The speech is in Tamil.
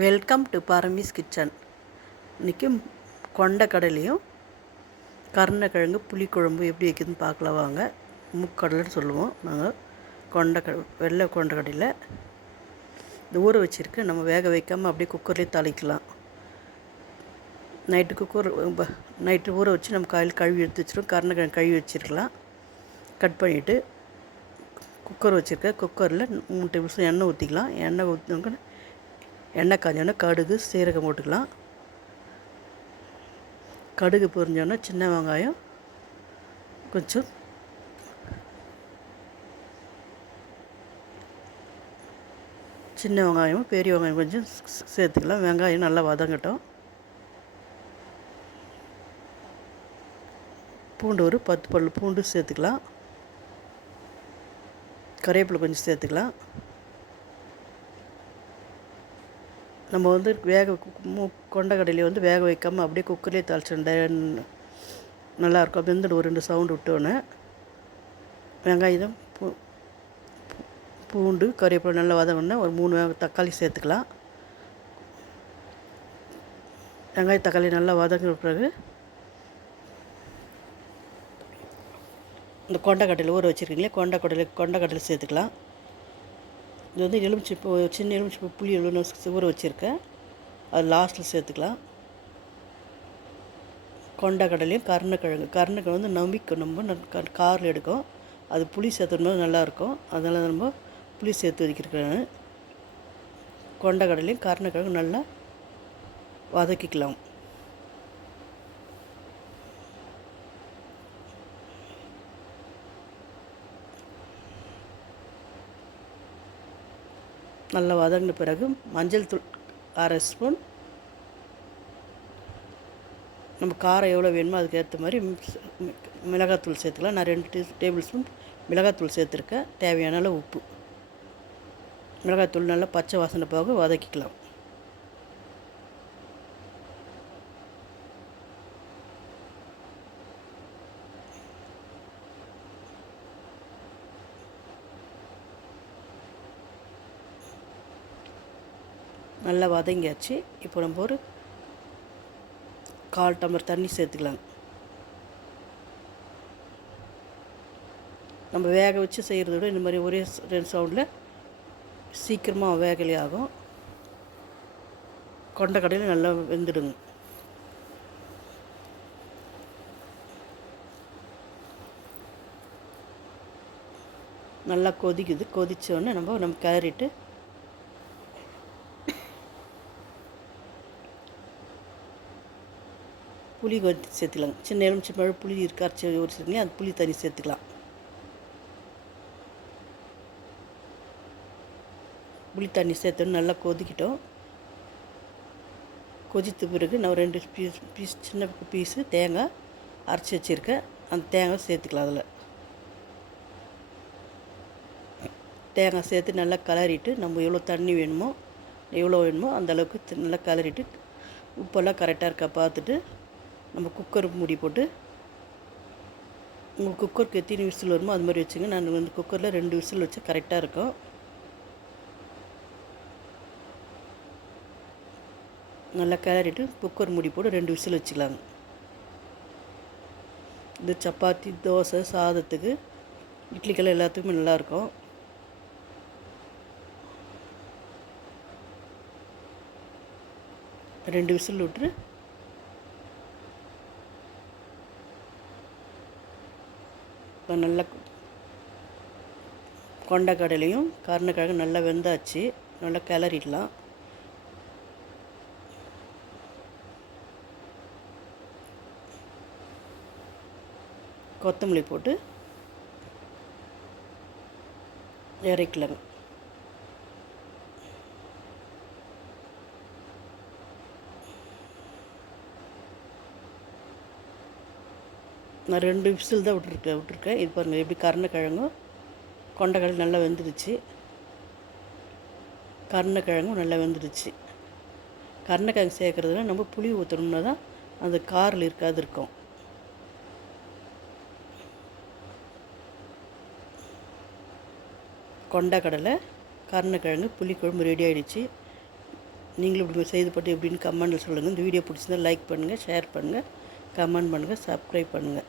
வெல்கம் டு பரமிஸ் கிச்சன் இன்றைக்கி கொண்டக்கடலையும் கருணக்கிழங்கு புளிக்குழம்பு எப்படி வைக்குதுன்னு பார்க்கலாம் வாங்க. முக்கடலைன்னு சொல்லுவோம் நாங்கள் கொண்டக்க வெள்ளை கொண்டக்கடையில் இந்த ஊற வச்சுருக்கு. நம்ம வேக வைக்காமல் அப்படியே குக்கர்லேயே தாளிக்கலாம். நைட்டு குக்கர் நைட்டு ஊற வச்சு நம்ம காயில் கழுவி எடுத்து வச்சிடும் கருணக்கிழங்கு கழுவி வச்சுருக்கலாம். கட் பண்ணிவிட்டு குக்கர் வச்சுருக்கேன் குக்கரில் மூணு டேபிள் ஸ்பூன் எண்ணெய் ஊற்றிக்கலாம் எண்ணெய் ஊற்றினோன்னு எண்ணெய் காஞ்சோன்னே கடுகு சீரகம் போட்டுக்கலாம். கடுகு பொரிஞ்சோன்னே சின்ன வெங்காயம் கொஞ்சம் சின்ன வெங்காயம் பெரிய வெங்காயம் கொஞ்சம் சேர்த்துக்கலாம். வெங்காயம் நல்லா வதங்கட்டும். பூண்டு ஒரு பத்து பல் பூண்டு சேர்த்துக்கலாம். கறிவேப்பிலை கொஞ்சம் சேர்த்துக்கலாம். நம்ம வந்து வேக கொண்ட மூ வந்து வேக வைக்காமல் அப்படியே குக்கர்லேயே தாளிச்சிருந்தேன் நல்லாயிருக்கும் வெந்துடும் ஒரு ரெண்டு சவுண்டு விட்டோன்னே வெங்காயம் பூ பூண்டு கறிவேப்பிலை நல்லா வதங்கினே ஒரு மூணு தக்காளி சேர்த்துக்கலாம். வெங்காயம் தக்காளி நல்லா வதங்கின பிறகு இந்த கொண்டக்கடலை ஊற வச்சுருக்கீங்களே கொண்டக்கடலை கொண்டக்கடலை சேர்த்துக்கலாம். இது வந்து எலுமிச்சி சின்ன எலுமிச்சி புளி எவ்வளோ ஊற வச்சுருக்கேன். அது லாஸ்ட்டில் சேர்த்துக்கலாம். கொண்டக்கடலையும் கருணக்கிழங்கு கருணக்கிழங்கு வந்து நம்பிக்கை நம்ம ந- க- காரில் எடுக்கும். அது புளி சேர்த்துனது நல்லாயிருக்கும். அதனால் நம்ம புளி சேர்த்து வைக்கிறேன் கொண்டக்கடலையும் கருணக்கிழங்கு நல்லா வதக்கிக்கலாம். நல்லா வதங்கின பிறகு மஞ்சள் தூள் அரை ஸ்பூன். நம்ம காரம் எவ்வளோ வேணுமோ அதுக்கேற்ற மாதிரி மிளகாத்தூள் சேர்த்துக்கலாம். நான் ரெண்டு டீ டேபிள் ஸ்பூன் மிளகாத்தூள் சேர்த்துருக்கேன். தேவையான அளவு உப்பு. மிளகாத்தூள் நல்லா பச்சை வாசனை போக வதக்கிக்கலாம். நல்லா வதங்கியாச்சு. இப்போ நம்ம ஒரு கால் டம்ளர் தண்ணி சேர்த்துக்கலாம். நம்ம வேக வச்சு செய்கிறத விட இந்த மாதிரி ஒரே ரெண்டு சவுண்டில் சீக்கிரமாக வேகலே ஆகும். கொண்டக்கடையில் நல்லா வெந்துடுங்க. நல்லா கொதிக்குது. கொதித்தோடனே நம்ம நம்ம கிளறிட்டு புளி கொஞ்சம் சேர்த்துக்கலாம் சின்ன எலுமிச்சை பழம் புளி இருக்கு அரைச்சி வச்சுருக்கீங்க அது புளி தண்ணி சேர்த்துக்கலாம். புளி தண்ணி சேர்த்தோன்னு நல்லா கொதிக்கிட்டோம். கொதித்த பிறகு நான் ரெண்டு பீஸ் பீஸ் சின்ன பீஸு தேங்காய் அரைச்சி வச்சுருக்கேன். அந்த தேங்காய் சேர்த்துக்கலாம் அதில். தேங்காய் சேர்த்து நல்லா கலரிட்டு நம்ம எவ்வளோ தண்ணி வேணுமோ எவ்வளோ வேணுமோ அந்தளவுக்கு நல்லா கலரிட்டு உப்பெல்லாம் கரெக்டாக இருக்கா பார்த்துட்டு நம்ம குக்கர் மூடி போட்டு உங்களுக்கு குக்கருக்கு எத்தனை விசில் வருமோ அது மாதிரி வச்சுங்க. நான் வந்து குக்கரில் ரெண்டு விசில் வச்சு கரெக்டாக இருக்கும். நல்லா கிளறிட்டு குக்கர் மூடி போட்டு ரெண்டு விசில் வச்சுக்கலாங்க. இது சப்பாத்தி தோசை சாதத்துக்கு இட்லிக்கெல்லாம் எல்லாத்துக்குமே நல்லாயிருக்கும் ரெண்டு விசில் விட்டு இப்போ நல்லா கொண்டக்கடலையும் கருணக்கிழங்கு நல்லா வெந்தாச்சு. நல்லா கிளறிடலாம். கொத்தமல்லி போட்டு இறக்கலாங்க நான் ரெண்டு விசில் தான் விட்டுருக்கேன் விட்டுருக்கேன். இது பாருங்கள் எப்படி கருணக்கிழங்கும் கொண்டக்கடலை நல்லா வெந்துடுச்சு. கருணக்கிழங்கும் நல்லா வெந்துடுச்சு. கருணக்கிழங்கு சேர்க்குறதுல நம்ம புளி ஊற்றணும்னா தான் அந்த காரில் இருக்காது இருக்கும். கொண்டக்கடலை கருணக்கிழங்கு புளிக்குழம்பு ரெடி ஆகிடுச்சு நீங்களும் இப்படி செய்து போட்டு எப்படின்னு கமெண்டில் சொல்லுங்கள் இந்த வீடியோ பிடிச்சிருந்தால் லைக் பண்ணுங்கள் ஷேர் பண்ணுங்கள் கமெண்ட் பண்ணுங்கள் சப்ஸ்கிரைப் பண்ணுங்கள்